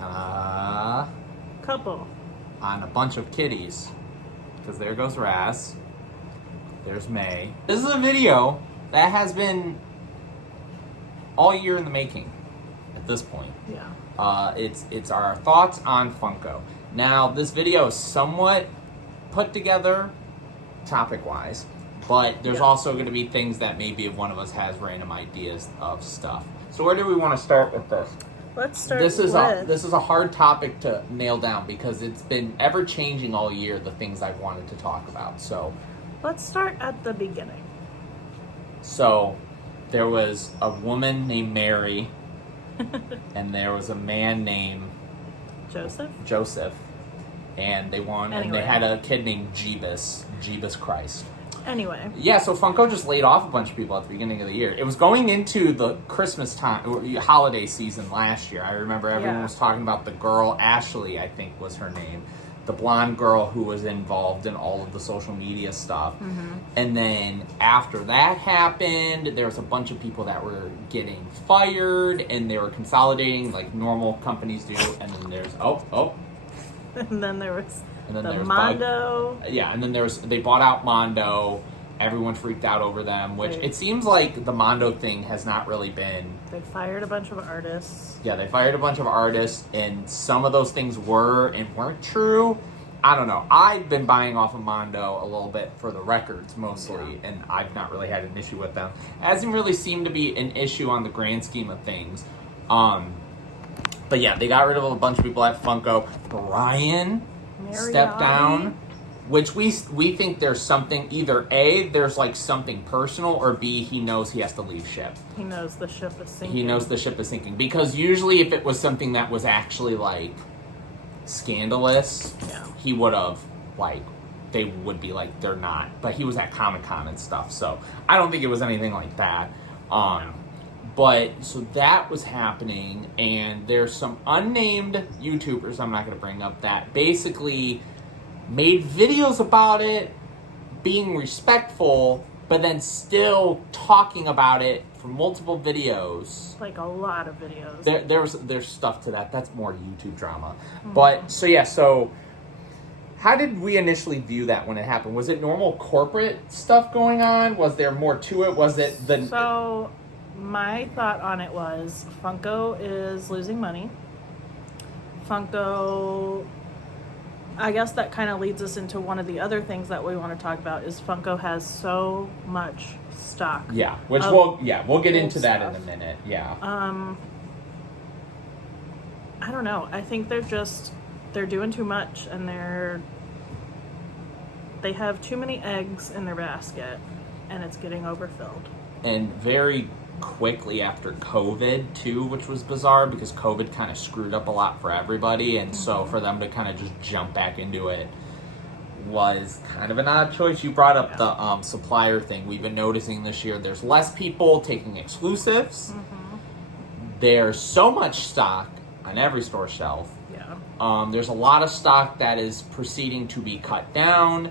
Uh, Couple. on a bunch of kitties. Because there goes Raz. There's May. This is a video that has been all year in the making at this point. Yeah. It's our thoughts on Funko. Now, this video is somewhat put together topic-wise, but there's also going to be things that maybe if one of us has random ideas of stuff. So where do we want to start with this? Let's start This is a hard topic to nail down because it's been ever-changing all year, the things I've wanted to talk about. So let's start at the beginning. So there was a woman named Mary and there was a man named Joseph. And they Anyway. had a kid named Jeebus Christ. Anyway. Yeah, so Funko just laid off a bunch of people at the beginning of the year. It was going into the Christmas time, holiday season last year. I remember everyone was talking about the girl, Ashley, I think was her name. The blonde girl who was involved in all of the social media stuff. Mm-hmm. And then after that happened, there was a bunch of people that were getting fired and they were consolidating like normal companies do. And then there's, And then there was there was Mondo. Yeah, and then they bought out Mondo. Everyone freaked out over them, which it seems like the Mondo thing has not really been... They fired a bunch of artists. Yeah, they fired a bunch of artists, and some of those things were and weren't true. I don't know. I've been buying off of Mondo a little bit for the records mostly, and I've not really had an issue with them. It hasn't really seemed to be an issue on the grand scheme of things. But yeah, they got rid of a bunch of people at Funko. Brian stepped down, which we think there's something, either A, there's like something personal, or B, he knows he has to leave ship. He knows the ship is sinking. He knows the ship is sinking. Because usually if it was something that was actually like scandalous, he would have like, they would be like, they're not. But he was at Comic-Con and stuff, so I don't think it was anything like that. But, so that was happening, and there's some unnamed YouTubers, I'm not going to bring up, that basically made videos about it, being respectful, but then still talking about it for multiple videos. Like a lot of videos. There's stuff to that. That's more YouTube drama. Mm-hmm. But, so how did we initially view that when it happened? Was it normal corporate stuff going on? Was there more to it? Was it the... So... my thought on it was Funko is losing money. Funko, I guess that kind of leads us into one of the other things that we want to talk about is Funko has so much stock. Yeah, which we'll get into that in a minute. Yeah. I don't know. I think they're doing too much and they have too many eggs in their basket and it's getting overfilled. And very quickly after COVID too, which was bizarre because COVID kind of screwed up a lot for everybody, and so for them to kind of just jump back into it was kind of an odd choice. You brought up the supplier thing. We've been noticing this year there's less people taking exclusives. There's so much stock on every store shelf. There's a lot of stock that is proceeding to be cut down.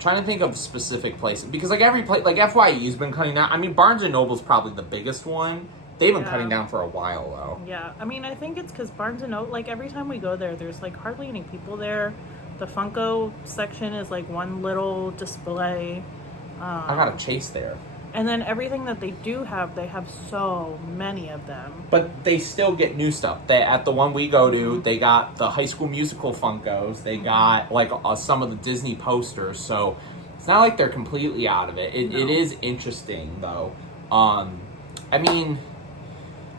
Trying to think of specific places because like every place, like FYE's been cutting down. I mean, Barnes and Noble's probably the biggest one. They've been cutting down for a while though. Yeah, I mean, I think it's because Barnes and Noble, like every time we go there, there's like hardly any people there. The Funko section is like one little display. I got a Chase there. And then everything that they do have, they have so many of them. But they still get new stuff. At the one we go to, they got the High School Musical Funkos. They got like some of the Disney posters. So it's not like they're completely out of it. It is interesting though. I mean,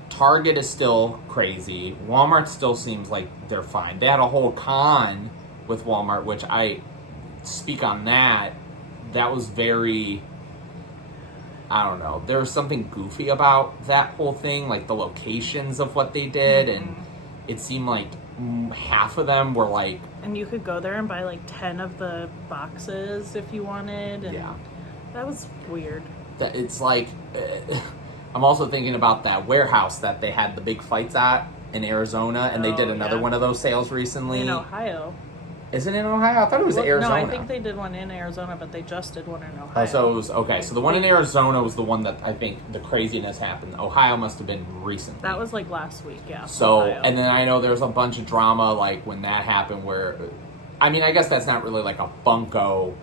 Target is still crazy. Walmart still seems like they're fine. They had a whole con with Walmart, which I speak on that. That was very... I don't know. There was something goofy about that whole thing, like the locations of what they did, and it seemed like half of them were like... And you could go there and buy like 10 of the boxes if you wanted, and that was weird. It's like... I'm also thinking about that warehouse that they had the big fights at in Arizona, and they did another one of those sales recently. In Ohio. Is it in Ohio? I thought it was Arizona. No, I think they did one in Arizona, but they just did one in Ohio. Oh, so it was okay. So the one in Arizona was the one that I think the craziness happened. Ohio must have been recent. That was like last week, yeah. So Ohio. and then I know there was a bunch of drama like when that happened. Where, I mean, I guess that's not really like a Funko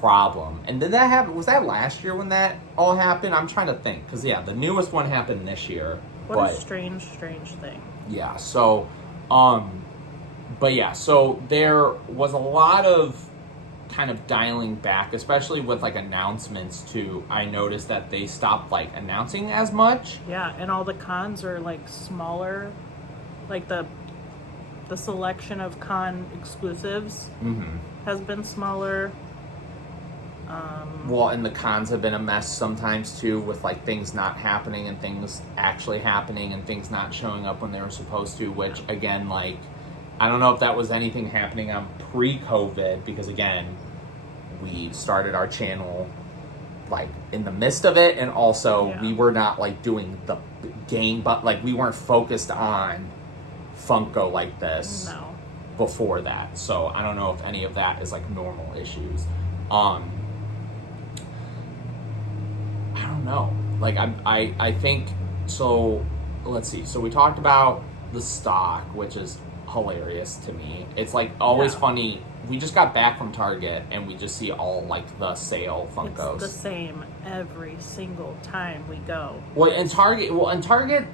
problem. And did that happen? Was that last year when that all happened? I'm trying to think because yeah, the newest one happened this year. What a strange thing. Yeah. So, but yeah, so there was a lot of kind of dialing back, especially with like announcements too. I noticed that they stopped like announcing as much. Yeah, and all the cons are like smaller, like the selection of con exclusives has been smaller. Well, and the cons have been a mess sometimes too, with like things not happening and things actually happening and things not showing up when they were supposed to, which again, like, I don't know if that was anything happening on pre-COVID, because again, we started our channel like in the midst of it, and also we were not like doing the game, but like we weren't focused on Funko like this before that. So I don't know if any of that is like normal issues. I don't know. Like I think so. Let's see. So we talked about the stock, which is hilarious to me. It's like always funny. We just got back from Target and we just see all like the sale Funkos. It's the same every single time we go. Well, in Target,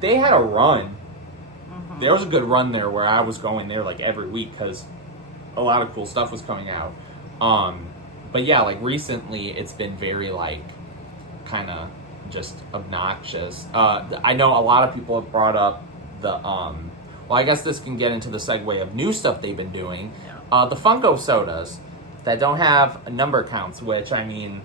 they had a run. There was a good run there where I was going there like every week because a lot of cool stuff was coming out. But yeah, like recently it's been very like kind of just obnoxious. I know a lot of people have brought up the well, I guess this can get into the segue of new stuff they've been doing. The Funko sodas that don't have number counts, which I mean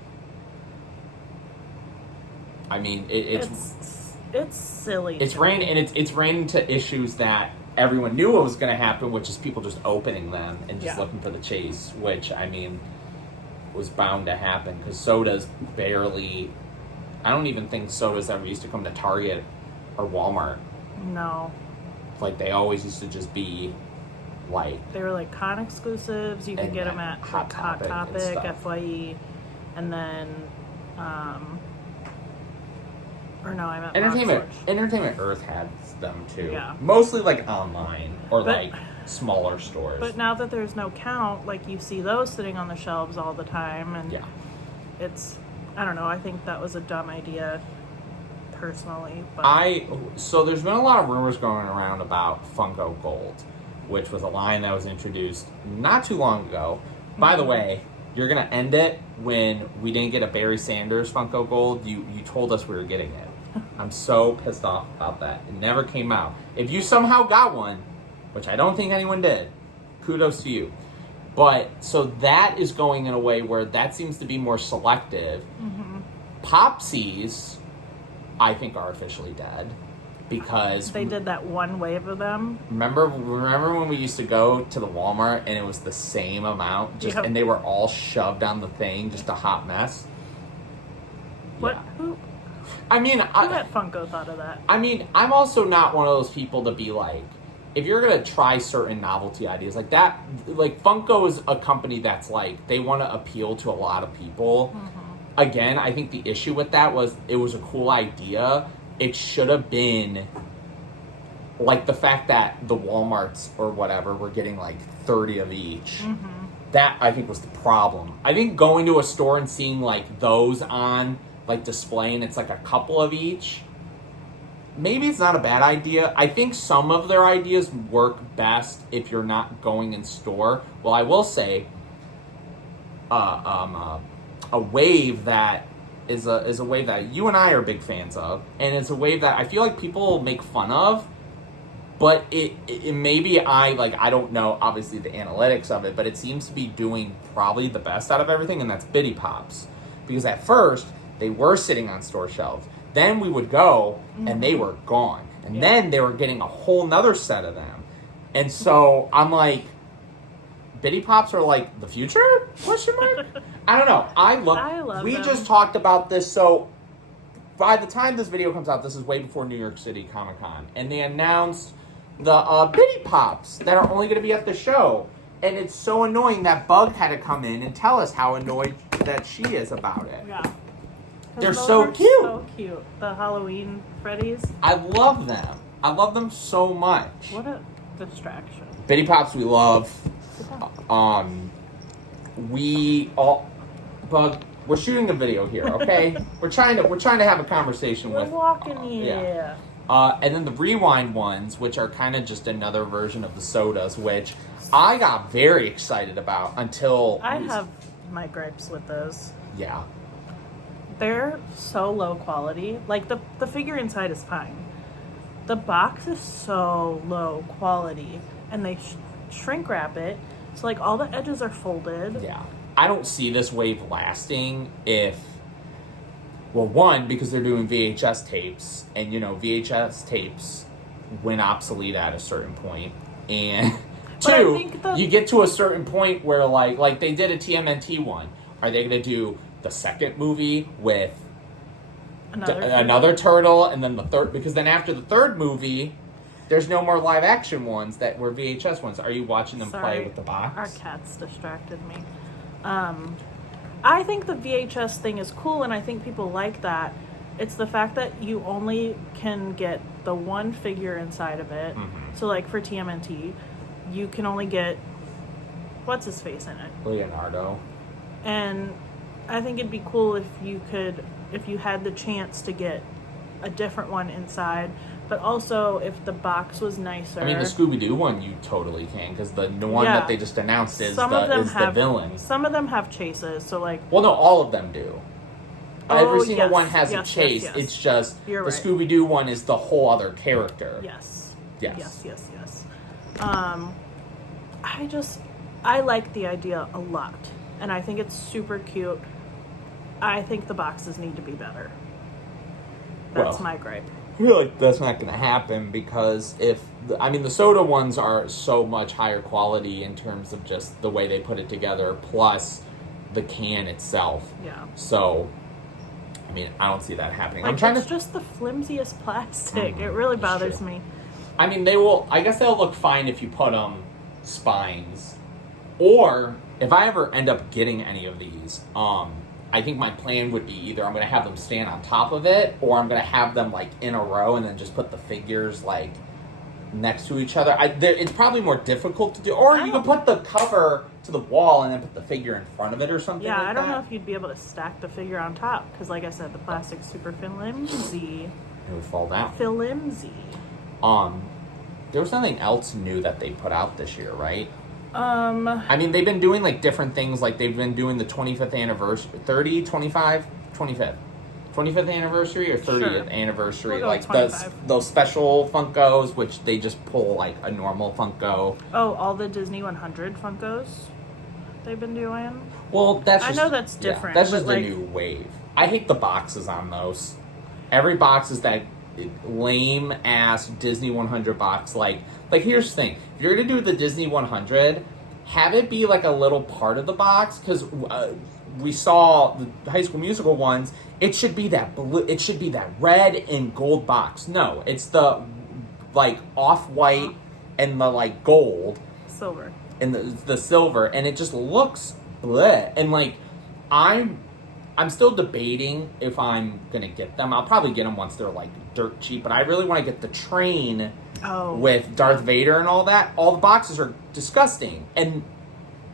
it's silly. It's ran into issues that everyone knew what was going to happen, which is people just opening them and just looking for the chase, which I mean was bound to happen because sodas barely. I don't even think sodas ever used to come to Target or Walmart. No. Like they always used to just be like they were like con exclusives. You could get them at Hot Topic, FYE, and then or no, I meant Entertainment Earth had them too. Yeah. Mostly like online or like smaller stores. But now that there's no count, like you see those sitting on the shelves all the time, and it's I don't know. I think that was a dumb idea, personally. But so there's been a lot of rumors going around about Funko Gold, which was a line that was introduced not too long ago. By the way, you're gonna end it when we didn't get a Barry Sanders Funko Gold. You told us we were getting it. I'm so pissed off about that. It never came out. If you somehow got one, which I don't think anyone did, kudos to you. But so that is going in a way where that seems to be more selective. Popsies, I think, are officially dead because they did that one wave of them. Remember when we used to go to the Walmart and it was the same amount, and they were all shoved on the thing, just a hot mess. What? Yeah. Who at Funko thought of that? I mean, I'm also not one of those people to be like, if you're gonna try certain novelty ideas like that, like Funko is a company that's like they want to appeal to a lot of people. Again, I think the issue with that was it was a cool idea. It should have been like the fact that the Walmarts or whatever were getting like 30 of each. That I think was the problem. I think going to a store and seeing like those on like display and it's like a couple of each, maybe it's not a bad idea. I think some of their ideas work best if you're not going in store. Well, I will say a wave that is a wave that you and I are big fans of, and it's a wave that I feel like people make fun of, but it maybe I don't know obviously the analytics of it, but it seems to be doing probably the best out of everything, and that's Bitty Pops. Because at first they were sitting on store shelves. Then we would go and they were gone. And then they were getting a whole nother set of them. And so I'm like, Bitty Pops are like the future? Question mark? I don't know. I love we them. Just talked about this. So by the time this video comes out, this is way before New York City Comic Con. And they announced the Bitty Pops that are only going to be at the show. And it's so annoying that Bug had to come in and tell us how annoyed that she is about it. Yeah. They're so cute. So cute. The Halloween Freddies. I love them. I love them so much. What a distraction. Bitty Pops we love. Bug, we're shooting a video here, okay? we're trying to have a conversation We're with walking here. Yeah. And then the Rewind ones, which are kind of just another version of the sodas, which I got very excited about until I have my gripes with those. Yeah. They're so low quality. Like, the figure inside is fine. The box is so low quality. And they shrink wrap it. So, like, all the edges are folded. Yeah. I don't see this wave lasting if... Well, one, because they're doing VHS tapes. And, you know, VHS tapes went obsolete at a certain point. And... Two, you get to a certain point where, like they did a TMNT one. Are they going to do the second movie with another turtle, and then the third? Because then after the third movie, there's no more live action ones that were VHS ones. Are you watching them play with the box? Our cats distracted me. I think the VHS thing is cool, and I think people like that. It's the fact that you only can get the one figure inside of it. Mm-hmm. So, like for TMNT, you can only get what's his face in it, Leonardo. And I think it'd be cool if you had the chance to get a different one inside, but also if the box was nicer. I mean, the Scooby-Doo one you totally can, because the one that they just announced is the villain. Some of them have chases, so like... Well, no, all of them do. Every single one has a chase. Yes. It's just the Scooby-Doo one is the whole other character. Yes. I like the idea a lot, and I think it's super cute. I think the boxes need to be better. That's my gripe. I feel like that's not going to happen because the soda ones are so much higher quality in terms of just the way they put it together, plus the can itself. Yeah. So, I mean, I don't see that happening. Like, it's just the flimsiest plastic. It really bothers me. I mean, I guess they'll look fine if you put spines. Or, if I ever end up getting any of these, I think my plan would be either I'm going to have them stand on top of it, or I'm going to have them, like, in a row and then just put the figures, like, next to each other. It's probably more difficult to do. Or you can put the cover to the wall and then put the figure in front of it or something like that. Yeah, I don't know if you'd be able to stack the figure on top, because, like I said, the plastic's super flimsy. It would fall down. Flimsy. There was something else new that they put out this year, right? I mean, they've been doing, like, different things. Like, they've been doing the 25th anniversary, 25th anniversary or 30th anniversary. We'll like, those special Funkos, which they just pull, like, a normal Funko. Oh, all the Disney 100 Funkos they've been doing? Well, that's just... I know that's different. That's just a new wave. I hate the boxes on those. Every box is that lame-ass Disney 100 box. Like, here's the thing. If you're going to do the Disney 100, have it be, like, a little part of the box, because we saw the High School Musical ones. It should be that blue. It should be that red and gold box. No, it's the, like, off-white and the, like, gold. Silver. And the silver. And it just looks bleh. And, like, I'm still debating if I'm going to get them. I'll probably get them once they're, like, dirt cheap. But I really want to get the train with Darth Vader and all that. All the boxes are disgusting. And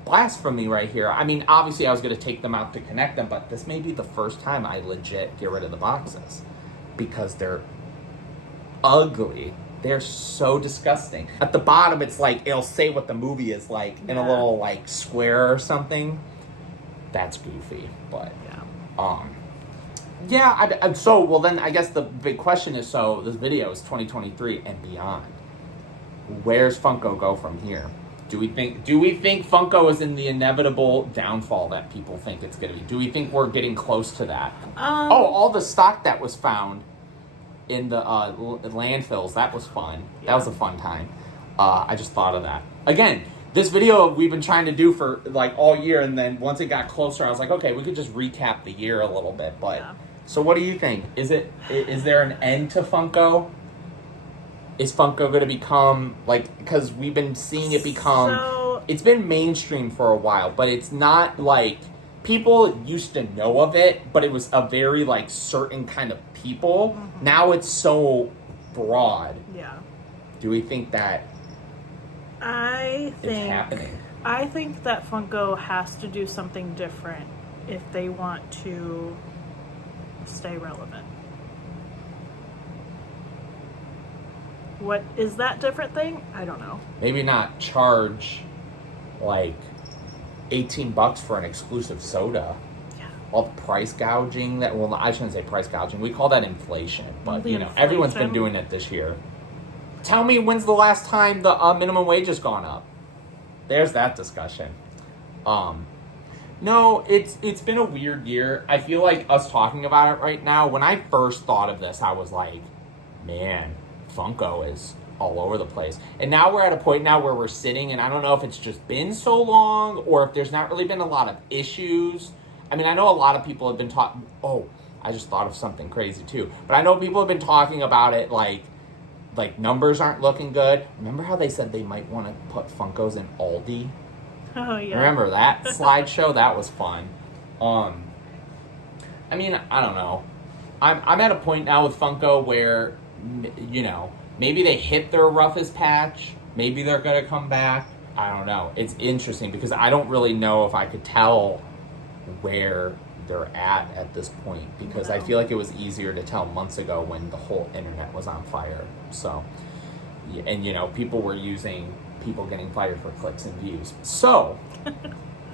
blasphemy right here. I mean, obviously I was going to take them out to connect them. But this may be the first time I legit get rid of the boxes. Because they're ugly. They're so disgusting. At the bottom, it's like, it'll say what the movie is like in a little, like, square or something. That's goofy. But... so then I guess the big question is, so this video is 2023 and beyond. Where's Funko go from here? Do we think Funko is in the inevitable downfall that people think it's going to be? Do we think we're getting close to that? All the stock that was found in the landfills, that was fun. Yeah. That was a fun time. I just thought of that. Again, this video we've been trying to do for, like, all year, and then once it got closer, I was like, okay, we could just recap the year a little bit. But So what do you think? Is there an end to Funko? Is Funko going to become, like, because we've been seeing it become it's been mainstream for a while, but it's not like people used to know of it, but it was a very like certain kind of people. Mm-hmm. Now it's so broad. Yeah. Do we think that it's happening? I think that Funko has to do something different if they want to stay relevant. What is that different thing? I don't know. Maybe not charge like $18 for an exclusive soda. Yeah. All the price gouging that, well, I shouldn't say price gouging. We call that inflation, but inflation. Everyone's been doing it this year. Tell me, when's the last time the minimum wage has gone up? There's that discussion. No, it's been a weird year. I feel like us talking about it right now, when I first thought of this, I was like, man, Funko is all over the place. And now we're at a point now where we're sitting, and I don't know if it's just been so long or if there's not really been a lot of issues. I mean, I know a lot of people have been talking. Oh, I just thought of something crazy too. But I know people have been talking about it like numbers aren't looking good. Remember how they said they might want to put Funkos in Aldi? Oh, yeah. Remember that slideshow? That was fun. I mean, I don't know. I'm at a point now with Funko where, maybe they hit their roughest patch. Maybe they're going to come back. I don't know. It's interesting because I don't really know if I could tell where they're at this point, because I feel like it was easier to tell months ago when the whole internet was on fire. So, and people were using people getting fired for clicks and views. So,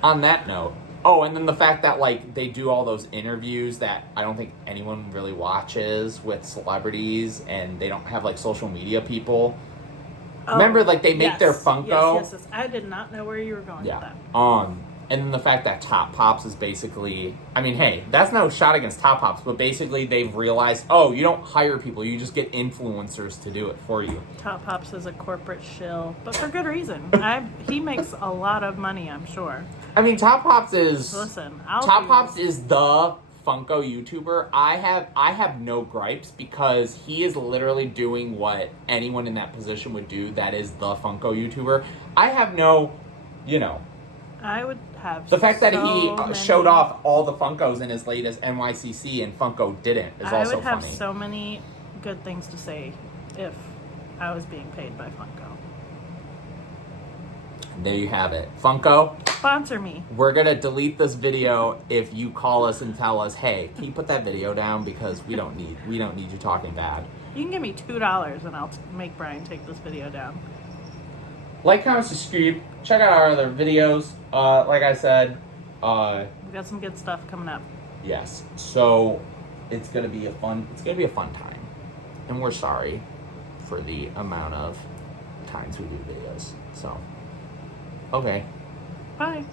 on that note, and then the fact that they do all those interviews that I don't think anyone really watches with celebrities, and they don't have social media people. Remember, they make their Funko. Yes. I did not know where you were going with that. And then the fact that Top Pops is basically, I mean, hey, that's no shot against Top Pops, but basically they've realized, you don't hire people, you just get influencers to do it for you. Top Pops is a corporate shill, but for good reason. He makes a lot of money, I'm sure. I mean, Top Pops is... Listen, Top Pops is the Funko YouTuber. I have no gripes, because he is literally doing what anyone in that position would do. That is the Funko YouTuber. I have no, I would have the fact that he showed off all the Funkos in his latest NYCC and Funko didn't is also funny. I would have so many good things to say if I was being paid by Funko. There you have it. Funko, sponsor me. We're going to delete this video if you call us and tell us, hey, can you put that video down, because we don't need you talking bad. You can give me $2 and I'll make Brian take this video down. Like, comment, subscribe. Check out our other videos. Like I said, we got some good stuff coming up. Yes. So it's gonna be a fun time. And we're sorry for the amount of times we do videos. So okay. Bye.